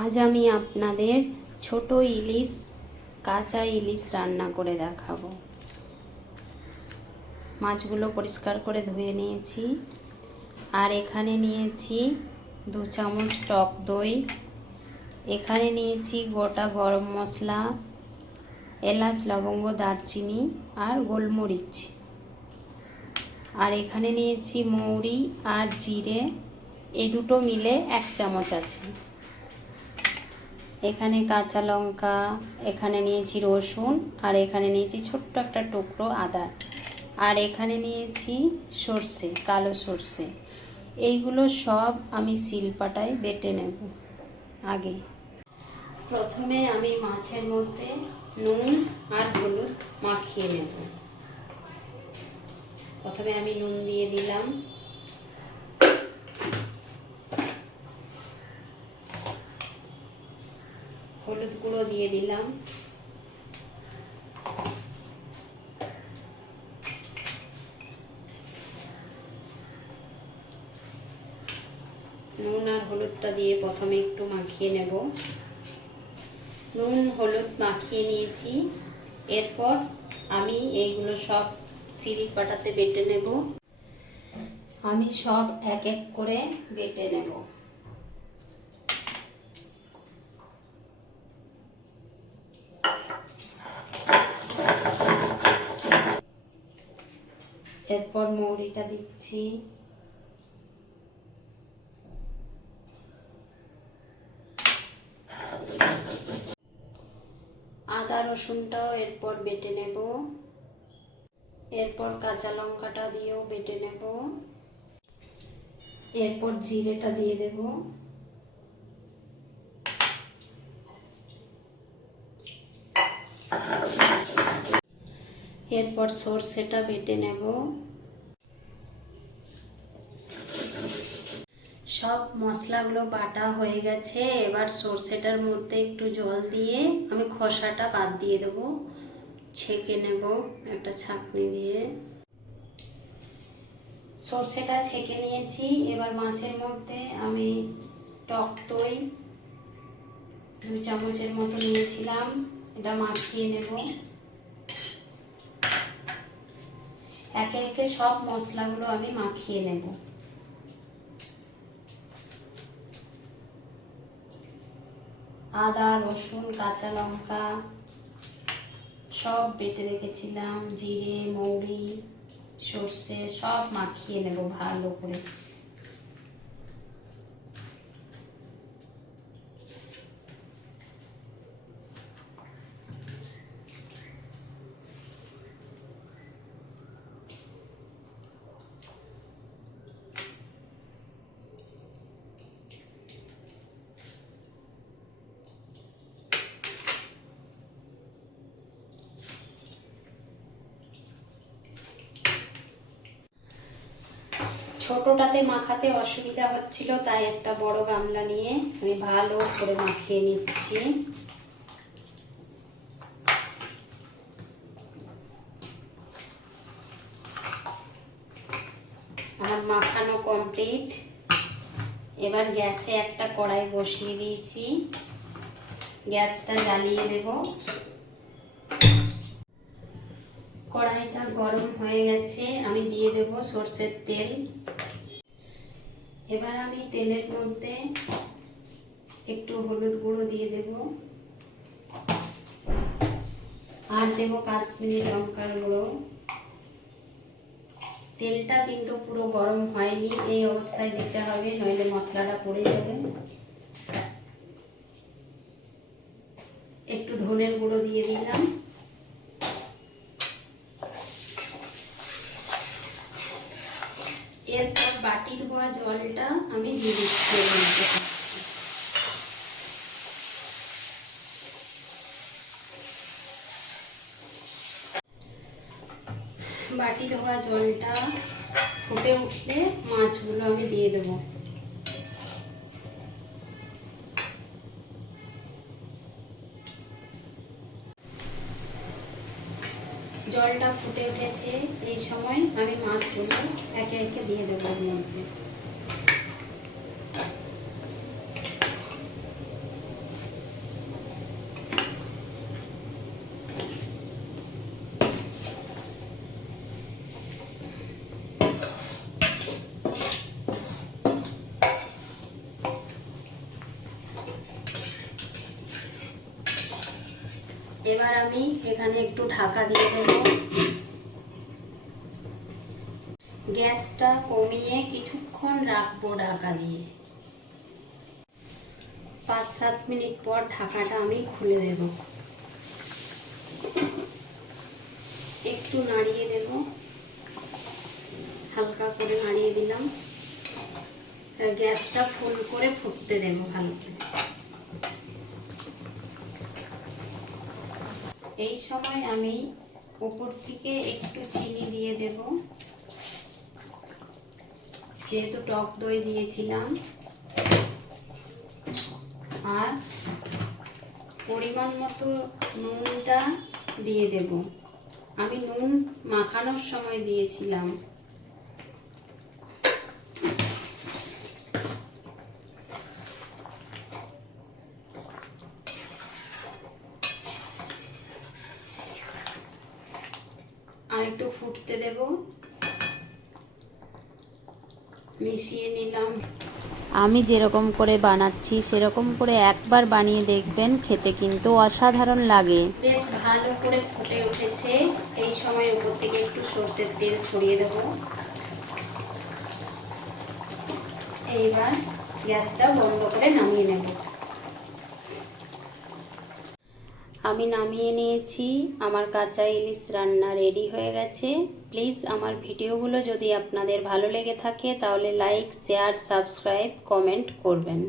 আজ আমি আপনাদের ছোট ইলিশ, কাঁচা ইলিশ রান্না করে দেখাবো। মাছগুলো পরিষ্কার করে ধুয়ে নিয়েছি। আর এখানে নিয়েছি দু চামচ টক দই। এখানে নিয়েছি গোটা গরম মশলা, এলাচ, লবঙ্গ, দারচিনি আর গোলমরিচ। আর এখানে নিয়েছি মৌরি আর জিরে। এই দুটো মিলে এক চামচ আছে। এখানে কাঁচা লঙ্কা, এখানে নিয়েছি রসুন, আর এখানে নিয়েছি ছোট্ট একটা টুকরো আদা। আর এখানে নিয়েছি সর্ষে, কালো সর্ষে। এইগুলো সব আমি শিলপাটায় বেটে নেব আগে। প্রথমে আমি মাছের মধ্যে নুন আর হলুদ মাখিয়ে নেব। প্রথমে আমি নুন দিয়ে দিলাম হলুদ গুঁড়ো দিয়ে দিলাম। নুন আর হলুদটা দিয়ে প্রথমে একটু মাখিয়ে নেব। নুন, হলুদ মাখিয়ে নিয়েছি। এরপর আমি এইগুলো সব সিঁড়ি পাটাতে বেটে নেব। আমি সব এক এক করে বেটে নেব। এরপর মৌরিটা দিচ্ছি। আদা রসুনটাও এরপর বেটে নেব। এরপর কাঁচা লঙ্কাটা দিয়েও বেটে নেব। এরপর জিরেটা দিয়ে দেব। এরপর সর্ষেটা বেটে নেব। সব মশলাগুলো বাটা হয়ে গেছে, এবার সর্ষেটার মধ্যে একটু জল দিয়ে আমি খোসাটা বাদ দিয়ে দেব। ছেঁকে নেব একটা ছাঁকনি দিয়ে। সর্ষেটা ছেঁকে নিয়েছি, এবার মাছের মধ্যে আমি টক দই দু চামচের মতো নিয়েছিলাম, এটা মাখিয়ে নেব। একে একে সব মশলাগুলো আমি মাখিয়ে নেব। আদা, রসুন, কাঁচা লঙ্কা সব বেটে রেখেছিলাম, জিরে, মৌরি, সর্ষে সব মাখিয়ে নেব ভালো করে। ছোটটাতে মাখাতে অসুবিধা হচ্ছিল, তাই একটা বড় গামলা নিয়ে আমি ভালো করে মাখিয়ে নিচ্ছি। আমার মাখানো কমপ্লিট এবার গ্যাসে একটা কড়াই বসিয়ে দিয়েছি। গ্যাসটা জ্বালিয়ে দেব। কড়াইটা গরম হয়ে গেছে, আমি দিয়ে দেব সর্ষের তেল। এবার আমি তেলের মধ্যে একটু হলুদ গুঁড়ো দিয়ে দেব। আর দেব কাশ্মীরি লঙ্কার গুঁড়ো। তেলটা কিন্তু পুরো গরম হয়নি, এই অবস্থায় দিতে হবে, নইলে মশলাটা পড়ে যাবে। একটু ধনের গুঁড়ো দিয়ে দিলাম। এরপর বাটি ধোয়া জলটা আমি দিয়ে। বাটি ধোয়া জলটা ফুটে উঠলে মাছগুলো আমি দিয়ে দেবো জলটা ফুটে উঠেছে। এই সময় আমি মাছগুলো একে একে দিয়ে দেবো এর মধ্যে। এবার আমি এখানে একটু ঢাকা দিয়ে দেব। গ্যাসটা কমিয়ে কিছুক্ষণ রাখব ঢাকা দিয়ে। পাঁচ সাত মিনিট পর ঢাকাটা আমি খুলে দেব। একটু নাড়িয়ে দেব। হালকা করে নাড়িয়ে দিলাম। গ্যাসটা ফুল করে ফুটতে দেব ভালো এই সময় আমি উপর থেকে একটু চিনি দিয়ে দেব। যেহেতু টক দই দিয়েছিলাম। আর পরিমাণ মতো নুনটা দিয়ে দেব। আমি নুন মাখানোর সময় দিয়েছিলাম। আর একটু ফুটতে দেব। মিশিয়ে নিলাম। আমি যেরকম করে বানাচ্ছি সেরকম করে একবার বানিয়ে দেখবেন খেতে কিন্তু অসাধারণ লাগে। বেশ ভালো করে ফুটে উঠেছে। এই সময় উপর থেকে একটু সর্ষের তেল ছড়িয়ে দেব। এইবার গ্যাসটা বন্ধ করে নামিয়ে নেব। আমি নামিয়ে নিয়েছি। আমার কাঁচা ইলিশ রান্না রেডি হয়ে গেছে। প্লিজ আমার ভিডিওগুলো যদি আপনাদের ভালো লেগে থাকে, তাহলে লাইক শেয়ার সাবস্ক্রাইব কমেন্ট করবেন।